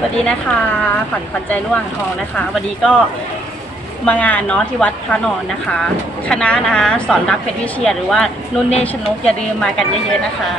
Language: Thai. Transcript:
สวัสดีนะคะขวัญขวัญใจร่วงทองนะคะ วันนี้ก็มางานเนาะที่วัดพระนอนนะคะ คณะนะคะสอนรักเพชรวิเชียรหรือว่านุ่นเนชนกอย่าลืมมากันเยอะๆนะคะ